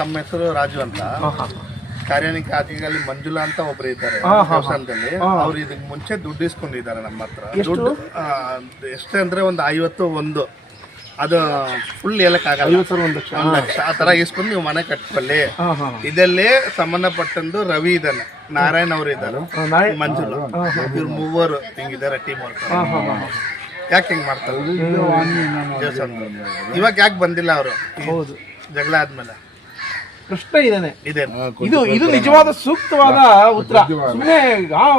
ತಮ್ಮ ಹೆಸರು ರಾಜು ಅಂತ. ಕಾರ್ಯಾನಿಕ ಅಧಿಕಾರಿ ಮಂಜುಳಾ ಅಂತ ಒಬ್ರು ಇದ್ದಾರೆ ದೇವಸ್ಥಾನದಲ್ಲಿ. ಅವ್ರು ಇದಕ್ಕೆ ಮುಂಚೆ ದುಡ್ಡು ಇಸ್ಕೊಂಡಿದ್ದಾರೆ ನಮ್ಮ ಹತ್ರ. ದುಡ್ಡು ಎಷ್ಟು ಅಂದ್ರೆ ಒಂದು 51, ಅದು ಫುಲ್ ಹೇಳಕ್ಕಾಗಲ್ಲ, 1 ಲಕ್ಷ ಆ ತರ ಇಸ್ಕೊಂಡು ನೀವು ಮನೆ ಕಟ್ಕೊಳ್ಳಿ. ಇದರಲ್ಲಿ ಸಂಬಂಧಪಟ್ಟಂದು ರವಿ ಇದ್ದಾನೆ, ನಾರಾಯಣ್ ಅವರು ಇದ್ದಾರೆ, ಮಂಜುಳಾ, ಇವ್ರು ಮೂವರು ಹಿಂಗಿದ್ದಾರೆ ಟೀಮ್ ವರ್ಕ್. ಯಾಕೆ ಹಿಂಗ್ ಮಾಡ್ತಾರೆ ದೇವಸ್ಥಾನದಲ್ಲಿ? ಇವಾಗ ಯಾಕೆ ಬಂದಿಲ್ಲ ಅವರು? ಜಗಳ ಆದ್ಮೇಲೆ ಪ್ರಶ್ನೆ ಇದೇನೆ. ಇದು ನಿಜವಾದ ಸೂಕ್ತವಾದ ಉತ್ತರ. ಸುಮ್ಮನೆ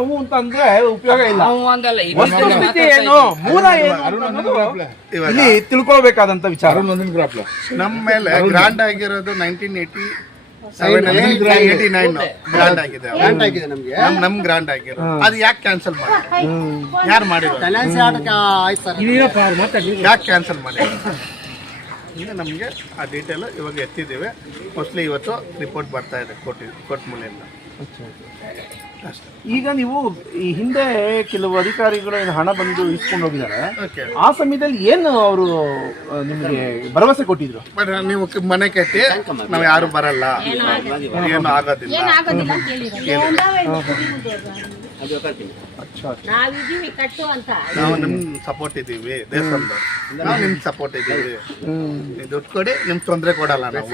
ಹೂ ಅಂತ ಅಂದ್ರೆ ಉಪಯೋಗ ಇಲ್ಲ. ವಸ್ತುಸ್ಥಿತಿ ಏನು, ಮೂಲ ಏನು ಇಲ್ಲಿ ತಿಳ್ಕೊಳ್ಬೇಕಾದಂತ ವಿಚಾರ. ನಮ್ಮ ಮೇಲೆ ಗ್ರಾಂಡ್ ಆಗಿರೋದು 1989 ಗ್ರಾಂಡ್ ಆಗಿದೆ, ನಮ್ ಗ್ರಾಂಡ್ ಆಗಿರೋ. ಅದು ಯಾಕೆ ಕ್ಯಾನ್ಸಲ್ ಮಾಡಿ? ಯಾರು ಮಾಡಿರೋದು? ಯಾಕೆ ಕ್ಯಾನ್ಸಲ್ ಮಾಡಿ? ಈಗ ನಮಗೆ ಆ ಡೀಟೇಲ್ ಇವಾಗ ಎತ್ತಿದ್ದೇವೆ. ಮೋಸ್ಟ್ಲಿ ಇವತ್ತು ರಿಪೋರ್ಟ್ ಬರ್ತಾ ಇದೆ ಕೋರ್ಟ್ ಮೂಲೆಯಿಂದ. ಈಗ ನೀವು ಈ ಹಿಂದೆ ಕೆಲವು ಅಧಿಕಾರಿಗಳು ಹಣ ಬಂದು ಇಸ್ಕೊಂಡು ಹೋಗಿದ್ದಾರೆ. ಆ ಸಮಯದಲ್ಲಿ ಏನು ಅವರು ನಿಮಗೆ ಭರವಸೆ ಕೊಟ್ಟಿದ್ರು? ಬಟ್ ನೀವು ಮನೆ ಕಟ್ಟಿ ನಾವು ಯಾರು ಬರಲ್ಲ, ಏನು ಆಗೋದಿಲ್ಲ, ನಾವು ನಿಮ್ ಸಪೋರ್ಟ್ ಇದ್ದೀವಿ, ದೇವಸ್ಥಾನದ ನಾವು ನಿಮ್ ಸಪೋರ್ಟ್ ಇದ್ದೀವಿ, ದುಡ್ಡು ಕೊಡಿ, ನಿಮ್ ತೊಂದರೆ ಕೊಡಲ್ಲ ನಾವು.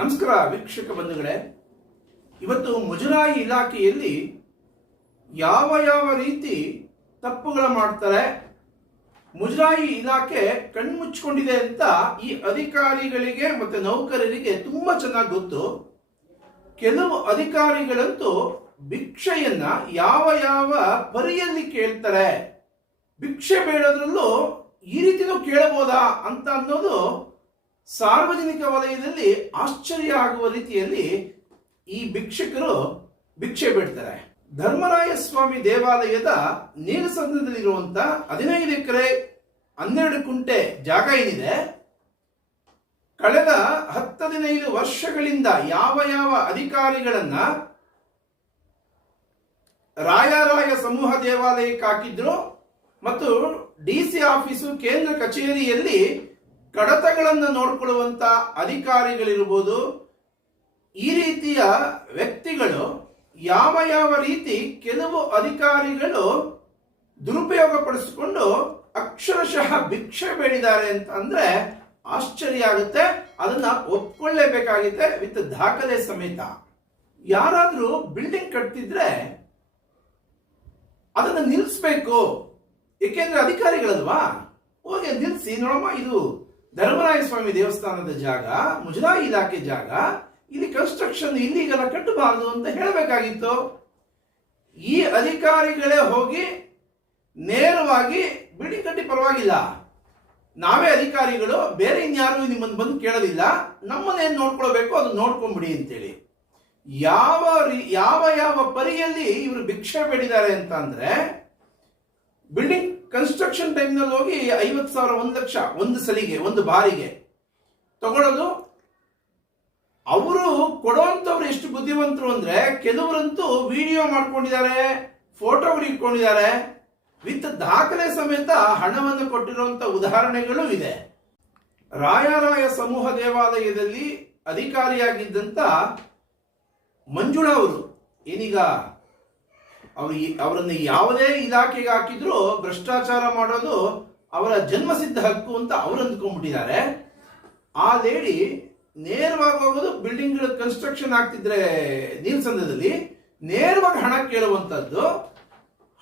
ನಮಸ್ಕಾರ ವೀಕ್ಷಕ ಬಂಧುಗಳೇ, ಇವತ್ತು ಮುಜರಾಯಿ ಇಲಾಖೆಯಲ್ಲಿ ಯಾವ ರೀತಿ ತಪ್ಪುಗಳು ಮಾಡ್ತಾರೆ, ಮುಜರಾಯಿ ಇಲಾಖೆ ಕಣ್ಮುಚ್ಕೊಂಡಿದೆ ಅಂತ ಈ ಅಧಿಕಾರಿಗಳಿಗೆ ಮತ್ತೆ ನೌಕರರಿಗೆ ತುಂಬಾ ಚೆನ್ನಾಗಿ ಗೊತ್ತು. ಕೆಲವು ಅಧಿಕಾರಿಗಳಂತೂ ಭಿಕ್ಷೆಯನ್ನ ಯಾವ ಪರಿಯಲ್ಲಿ ಕೇಳ್ತಾರೆ, ಭಿಕ್ಷೆ ಬೇಡೋದ್ರಲ್ಲೂ ಈ ರೀತಿನೂ ಕೇಳಬಹುದಾ ಅಂತ ಅನ್ನೋದು ಸಾರ್ವಜನಿಕ ವಲಯದಲ್ಲಿ ಆಶ್ಚರ್ಯ ಆಗುವ ರೀತಿಯಲ್ಲಿ ಈ ಭಿಕ್ಷಕರು ಭಿಕ್ಷೆ ಬೇಡ್ತಾರೆ. ಧರ್ಮರಾಯ ಸ್ವಾಮಿ ದೇವಾಲಯದ ನೀಲಸಂದ್ರದಲ್ಲಿರುವಂತ 15 ಎಕರೆ 12 ಕುಂಟೆ ಜಾಗ ಏನಿದೆ, ಕಳೆದ 10-15 ವರ್ಷಗಳಿಂದ ಯಾವ ಅಧಿಕಾರಿಗಳನ್ನ ರಾಯರಾಯ ಸಮೂಹ ದೇವಾಲಯಕ್ಕೆ ಹಾಕಿದ್ರು ಮತ್ತು DC ಆಫೀಸು ಕೇಂದ್ರ ಕಚೇರಿಯಲ್ಲಿ ಕಡತಗಳನ್ನು ನೋಡಿಕೊಳ್ಳುವಂತ ಅಧಿಕಾರಿಗಳಿರ್ಬೋದು, ಈ ರೀತಿಯ ವ್ಯಕ್ತಿಗಳು ಯಾವ ರೀತಿ ಕೆಲವು ಅಧಿಕಾರಿಗಳು ದುರುಪಯೋಗ ಪಡಿಸಿಕೊಂಡು ಅಕ್ಷರಶಃ ಭಿಕ್ಷೆ ಬೇಡಿದ್ದಾರೆ ಅಂತ ಅಂದ್ರೆ ಆಶ್ಚರ್ಯ ಆಗುತ್ತೆ. ಅದನ್ನ ಒಪ್ಕೊಳ್ಳೇಬೇಕಾಗುತ್ತೆ ವಿತ್ ದಾಖಲೆ ಸಮೇತ. ಯಾರಾದ್ರೂ ಬಿಲ್ಡಿಂಗ್ ಕಟ್ತಿದ್ರೆ ಅದನ್ನ ನಿಲ್ಲಿಸ್ಬೇಕು, ಏಕೆಂದ್ರೆ ಅಧಿಕಾರಿಗಳಲ್ವಾ, ಹೋಗಿ ನಿಲ್ಲಿಸಿ ನೋಡಮ್ಮ, ಇದು ಧರ್ಮರಾಯ ಸ್ವಾಮಿ ದೇವಸ್ಥಾನದ ಜಾಗ, ಮುಜರಾಯಿ ಇಲಾಖೆ ಜಾಗ, ಇಲ್ಲಿ ಕನ್ಸ್ಟ್ರಕ್ಷನ್ ಇಲ್ಲಿಗೆಲ್ಲ ಕಟ್ಟಬಾರದು ಅಂತ ಹೇಳಬೇಕಾಗಿತ್ತು. ಈ ಅಧಿಕಾರಿಗಳೇ ಹೋಗಿ ನೇರವಾಗಿ ಬಿಲ್ಡಿಂಗ್ ಕಟ್ಟಿ ಪರವಾಗಿಲ್ಲ, ನಾವೇ ಅಧಿಕಾರಿಗಳು, ಬೇರೆ ಇನ್ಯಾರು ನಿಮ್ಮನ್ನು ಬಂದು ಕೇಳೋದಿಲ್ಲ, ನಮ್ಮನ್ನೇನು ನೋಡ್ಕೊಳ್ಬೇಕು ಅದು ನೋಡ್ಕೊಂಡ್ಬಿಡಿ ಅಂತೇಳಿ ಯಾವ ಪರಿಯಲ್ಲಿ ಇವರು ಭಿಕ್ಷೆ ಬೇಡಿದ್ದಾರೆ ಅಂತ ಅಂದ್ರೆ, ಬಿಲ್ಡಿಂಗ್ ಕನ್ಸ್ಟ್ರಕ್ಷನ್ ಟೈಮ್ನಲ್ಲಿ ಹೋಗಿ 50,000 1 ಲಕ್ಷ ಒಂದು ಸಲಿಗೆ ಒಂದು ಬಾರಿಗೆ ತಗೊಳ್ಳೋದು. ಅವರು ಕೊಡುವಂತವ್ರು ಎಷ್ಟು ಬುದ್ಧಿವಂತರು ಅಂದ್ರೆ, ಕೆಲವರಂತೂ ವಿಡಿಯೋ ಮಾಡ್ಕೊಂಡಿದ್ದಾರೆ, ಫೋಟೋಗಳು ಇಟ್ಕೊಂಡಿದ್ದಾರೆ, ವಿತ್ ದಾಖಲೆ ಸಮೇತ ಹಣವನ್ನು ಕೊಟ್ಟಿರುವಂತ ಉದಾಹರಣೆಗಳು ಇದೆ. ರಾಯರಾಯ ಸಮೂಹ ದೇವಾಲಯದಲ್ಲಿ ಅಧಿಕಾರಿಯಾಗಿದ್ದಂತ ಮಂಜುಳಾ ಅವರು ಏನೀಗ ಅವರನ್ನು ಯಾವುದೇ ಇಲಾಖೆಗೆ ಹಾಕಿದ್ರು ಭ್ರಷ್ಟಾಚಾರ ಮಾಡೋದು ಅವರ ಜನ್ಮಸಿದ್ಧ ಹಕ್ಕು ಅಂತ ಅವರು ಅಂದ್ಕೊಂಡ್ಬಿಟ್ಟಿದ್ದಾರೆ. ಆ ಲೇಡಿ ನೇರವಾಗಿ ಹೋಗೋದು, ಬಿಲ್ಡಿಂಗ್ ಕನ್ಸ್ಟ್ರಕ್ಷನ್ ಆಗ್ತಿದ್ರೆ ನೀಲಸಂದ್ರದಲ್ಲಿ ನೇರವಾಗಿ ಹಣ ಕೇಳುವಂಥದ್ದು,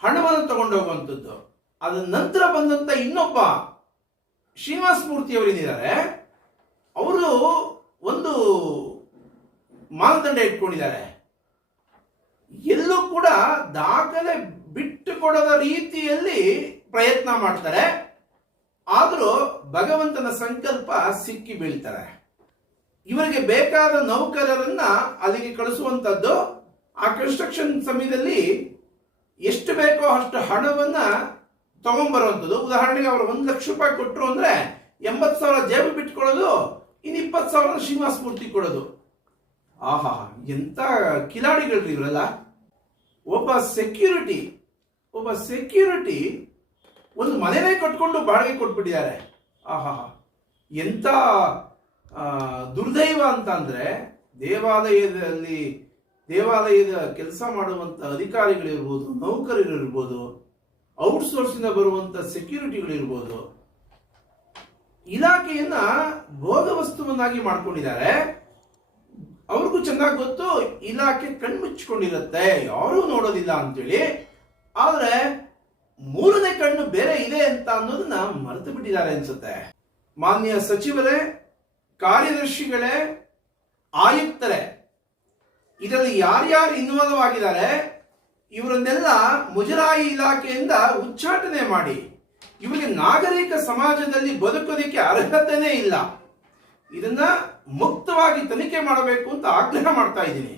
ಹಣವನ್ನು ತಗೊಂಡೋಗುವಂಥದ್ದು. ಅದ ನಂತರ ಬಂದಂತ ಇನ್ನೊಬ್ಬ ಶ್ರೀನಿವಾಸ ಮೂರ್ತಿ ಅವರೇನಿದ್ದಾರೆ, ಅವರು ಒಂದು ಮಾನದಂಡ ಇಟ್ಕೊಂಡಿದ್ದಾರೆ, ಎಲ್ಲೂ ಕೂಡ ದಾಖಲೆ ಬಿಟ್ಟು ಕೊಡದ ರೀತಿಯಲ್ಲಿ ಪ್ರಯತ್ನ ಮಾಡ್ತಾರೆ. ಆದರೂ ಭಗವಂತನ ಸಂಕಲ್ಪ ಸಿಕ್ಕಿ ಬೀಳ್ತಾರೆ. ಇವರಿಗೆ ಬೇಕಾದ ನೌಕರರನ್ನ ಅಲ್ಲಿಗೆ ಕಳಿಸುವಂತದ್ದು, ಆ ಕನ್ಸ್ಟ್ರಕ್ಷನ್ ಸಮಯದಲ್ಲಿ ಎಷ್ಟು ಬೇಕೋ ಅಷ್ಟು ಹಣವನ್ನ ತಗೊಂಡ್ಬರುವಂಥದ್ದು. ಉದಾಹರಣೆಗೆ ಅವರು 1 ಲಕ್ಷ ರೂಪಾಯಿ ಕೊಟ್ಟರು ಅಂದ್ರೆ 80,000 ಜೇಬು ಬಿಟ್ಕೊಡೋದು, ಇನ್ನು 20,000 ಶ್ರೀನಿವಾಸ ಮೂರ್ತಿ ಕೊಡೋದು. ಆಹಾ, ಎಂತ ಕಿಲಾಡಿಗಳ್ರಿ ಇವರೆಲ್ಲ. ಒಬ್ಬ ಸೆಕ್ಯೂರಿಟಿ ಒಂದು ಮನೆನೇ ಕಟ್ಕೊಂಡು ಬಾಡಿಗೆ ಕೊಟ್ಬಿಟ್ಟಿದ್ದಾರೆ. ಆಹಾ, ಎಂತ ದುರ್ದೈವ ಅಂತ ಅಂದ್ರೆ, ದೇವಾಲಯದ ಕೆಲಸ ಮಾಡುವಂತ ಅಧಿಕಾರಿಗಳಿರ್ಬೋದು, ನೌಕರರಿರ್ಬೋದು, ಔಟ್ಸೋರ್ಸಿಂದ ಬರುವಂತ ಸೆಕ್ಯೂರಿಟಿಗಳಿರ್ಬೋದು, ಇಲಾಖೆಯನ್ನ ಭೋಗ ವಸ್ತುವನ್ನಾಗಿ ಮಾಡ್ಕೊಂಡಿದ್ದಾರೆ. ಅವ್ರಿಗೂ ಚೆನ್ನಾಗಿ ಗೊತ್ತು ಇಲಾಖೆ ಕಣ್ಮುಚ್ಕೊಂಡಿರುತ್ತೆ, ಯಾರೂ ನೋಡೋದಿಲ್ಲ ಅಂತೇಳಿ. ಆದ್ರೆ ಮೂರನೇ ಕಣ್ಣು ಬೇರೆ ಇದೆ ಅಂತ ಅನ್ನೋದನ್ನ ಮರೆತು ಬಿಟ್ಟಿದ್ದಾರೆ ಅನ್ಸುತ್ತೆ. ಮಾನ್ಯ ಸಚಿವರೇ, ಕಾರ್ಯದರ್ಶಿಗಳೇ, ಆಯುಕ್ತರೇ, ಇದರಲ್ಲಿ ಯಾರ್ಯಾರು ಇನ್ವಾಲ್ವ್ ಆಗಿದ್ದಾರೆ ಇವರನ್ನೆಲ್ಲ ಮುಜರಾಯಿ ಇಲಾಖೆಯಿಂದ ಉಚ್ಚಾಟನೆ ಮಾಡಿ, ಇವರಿಗೆ ನಾಗರಿಕ ಸಮಾಜದಲ್ಲಿ ಬದುಕೋದಕ್ಕೆ ಅರ್ಹತೆನೇ ಇಲ್ಲ, ಇದನ್ನ ಮುಕ್ತವಾಗಿ ತನಿಖೆ ಮಾಡಬೇಕು ಅಂತ ಆಗ್ರಹ ಮಾಡ್ತಾ ಇದ್ದೀನಿ.